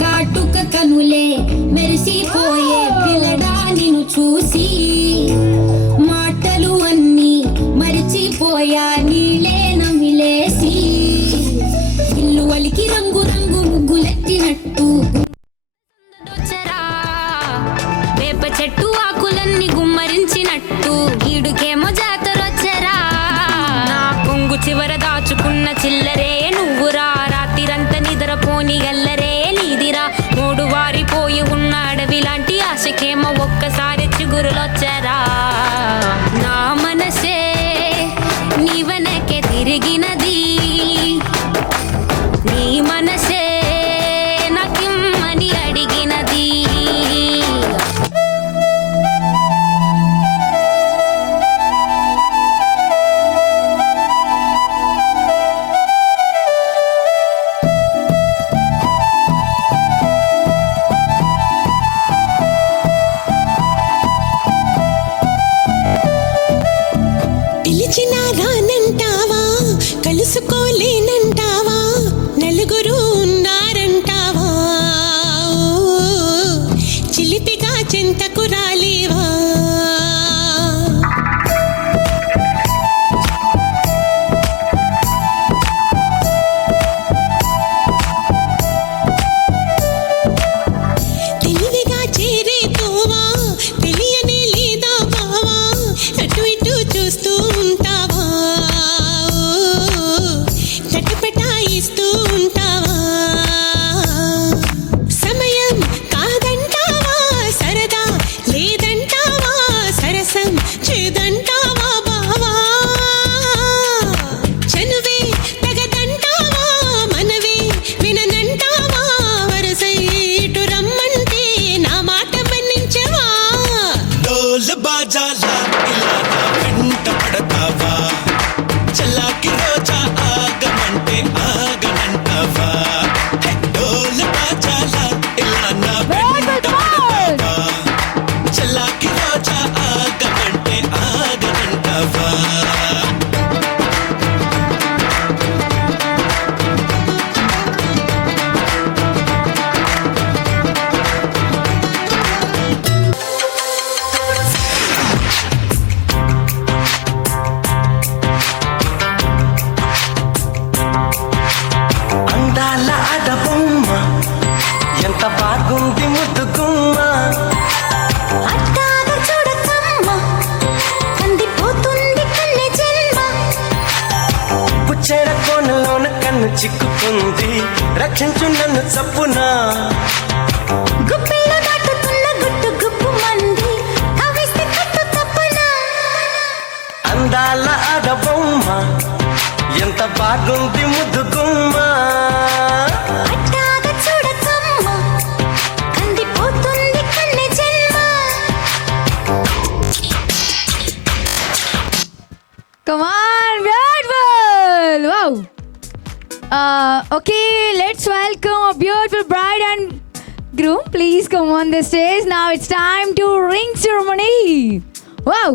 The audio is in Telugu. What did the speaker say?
కాటుక కనులే మెరిసిపోయే పిల్లడా నిన్ను చూసి మాటలు అన్నీ మరిచిపోయా నీలే నమిలేసి ఇల్లు వలికి రంగు రంగు ముగ్గులెత్తినట్టు వేప చెట్టు ఆకులన్నీ గుమ్మరించినట్టు ఈడుకేమో జాతరొచ్చరా నా కొంగు చివర దాచుకున్న చిల్లరే నువ్వురా రాత్రిరంతా నిద్రపోని గల్లరే నీదిరా మూడు వారిపోయి ఉన్న అడవి లాంటి ఆశకేమో ఒక్కసారి చిగురులొచ్చరా నా మనసే నీ వెనకే తిరిగినది నీ మనసే నాకిమ్మని అడిగినది పిలిచినా రానంటావా కలుసుకోలేనంటావా నలుగురు ఉన్నారంటావా చిలిపిగా చింతకు రాలేవా తెలివిగా చేరేతోవా తెలియని లేదా బావా అటు ఇటు చూస్తూ ఉంటావా చటపటాయిస్తూ ఉంటావా సమయం కాదంటావా సరదా లేదంటావా సరసం చేదంటావా బావా చనువే తగదంటావా మనవే విననంటావా వరసై ఇటు రమ్మంటే నా మాట మన్నించవా డోల్ బాజాలా ఇలా నా వెంట పడతావా చల్లాకి రోజా ఆగమంటే ఆగనంటావా హే, డోల్ బాజాలా ఇలా నా వెంట పడతావా చల్లాకి రోజా ఆగమంటే ఆగనంటావా అందాల ఆడబొమ్మ ఎంత బాగుంది ముద్దుగుమ్మ అట్టాగ చూడకమ్మ కందిపోతుంది కన్నె జన్మ పుచ్చెర కోనలోన కన్ను చిక్కుకుంది రక్షించు నన్ను చప్పునా గుప్పిలో దాటుతున్న గుట్టు గుప్పు మంది కవిస్తే కట్టు తప్పునా అందాల ఆడబొమ్మ ఎంత బాగుంది ముద్దుగుమ్మ అట్టాగ చూడకమ్మ కందిపోతుంది కన్నె జన్మ Come on, beautiful! Wow. Okay, let's welcome a beautiful bride and groom. Please come on the stage. Now it's time to ring ceremony. Wow.